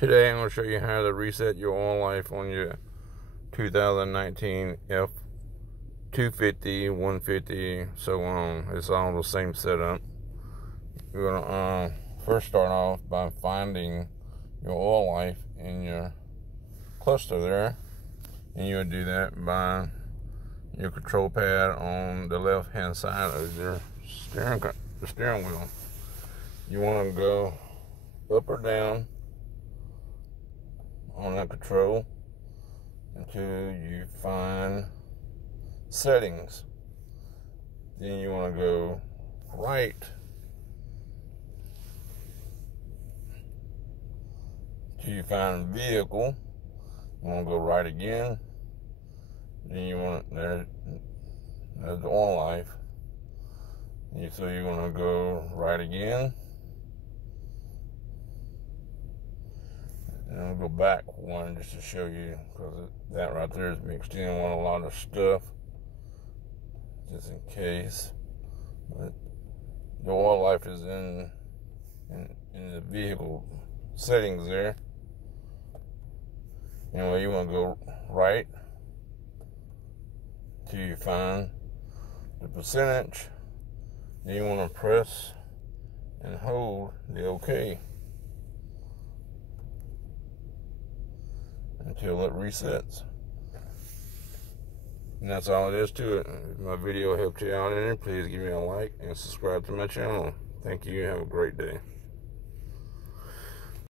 Today I'm going to show you how to reset your oil life on your 2019 F250, 150, so on. It's all the same setup. You're going to first start off by finding your oil life in your cluster there. And you'll do that by your control pad on the left hand side of your steering wheel. You want to go up or down on that control until you find settings. Then you want to go right till you find vehicle. You want to go right again. Then you want there's the oil life. So you want to go right again. And I'll go back one just to show you, because that right there is mixed in with a lot of stuff, just in case. But the oil life is in the vehicle settings there. Anyway, you want to go right till you find the percentage. Then you want to press and hold the OK until it resets. And that's all it is to it. If my video helped you out in it, please give me a like and subscribe to my channel. Thank you. Have a great day.